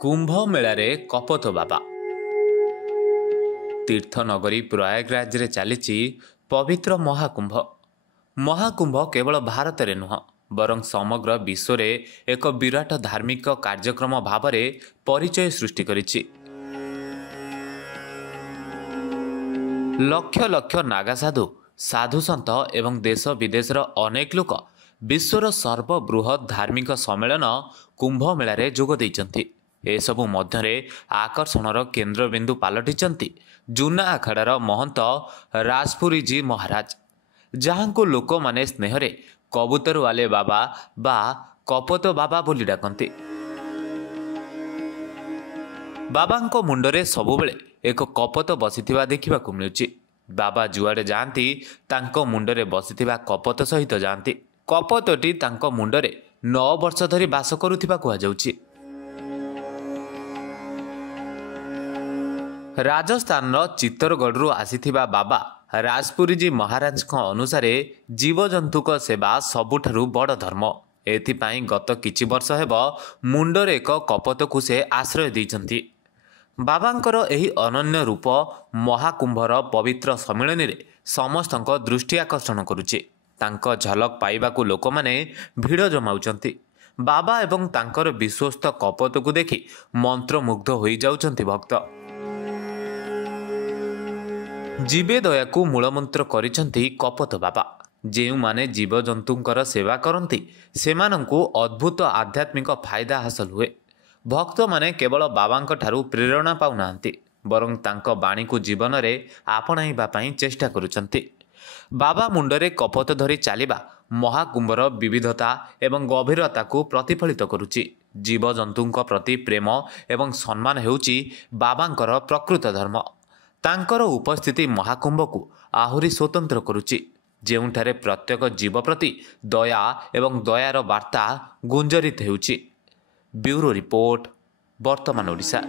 कुंभ मेलारे कपत बाबा तीर्थनगरी प्रयागराज रे चली पवित्र महाकुंभ। महाकुंभ केवल भारत में नुह बरं समग्र विश्व रे एक विराट धार्मिक कार्यक्रम भाव में परिचय सृष्टि करिछि। लक्ष लक्ष नागा साधु साधु सन्त एवं देश विदेशर अनेक लोक विश्वर सर्वबृहत धार्मिक सम्मेलन कुंभ मेलारे जोग दैछन्ति। एसबु मध्यरे आकर्षणर केन्द्रबिंदु पालटिचन्ति जूना आखाड़ार महंत राजपुरी जी महाराज, जहां लोक माने स्नेहरे कबूतर वाले बाबा बा कपत बाबा बोली डाकन्ति। बाबांको मुंडरे सबुबेले एक कपत बसिथिबा देखिबाकु मिलुछि। बाबा जुआडे जाआंती तांको मुंडरे बसिथिबा कपत सहित जाआंती। कपतटी तांको मुंडरे 9 वर्ष धरि बास करुथिबा कुहा जाउछि। राजस्थान चित्तरगढ़ आसीथिबा बाबा राजपुरी जी महाराज अनुसार जीवजंतुक सेवा सबुठारु बड़ धर्म। एथिपाई गत किछि वर्ष हेब मुंडरे एक कपत को से आश्रय दैछन्ति। बाबांकर एही अनन्य रूप महाकुंभर पवित्र सम्मेलन रे समस्तक दृष्टि आकर्षण करुछि। तांको झलक पाइबाकू लोक माने भिड़ जमाउछन्ति। बाबा एवं तांकर विश्वस्त कपत को देखि मंत्रमुग्ध होई जाउछन्ति भक्त। जीवे दया को मूलमंत्र करिछन्ति कपत बाबा। जेउ माने जीवजंतुंकर सेवा करन्ति सेमानंकु अद्भुत आध्यात्मिक फायदा हासिल हुए। भक्त माने केवल बाबांक ठारू प्रेरणा पाउनाहांति बरं तांको बाणी को जीवन रे आपणाइबा पई चेष्टा करुछन्ति। बाबा मुंडरे कपत धरी चलिबा महाकुंभर विविधता एवं गभीरता को प्रतिफलित करुछि। जीवजंतुंक प्रति प्रेम एवं सम्मान हेउछि बाबांकर प्रकृत धर्म। तांकर उपस्थिति महाकुंभ को आहुरी स्वतंत्र करुछि, जेउठारे प्रत्येक जीव प्रति दया एवं दयार वार्ता गुंजरित हेउछि। ब्यूरो रिपोर्ट, वर्तमान ओडिशा।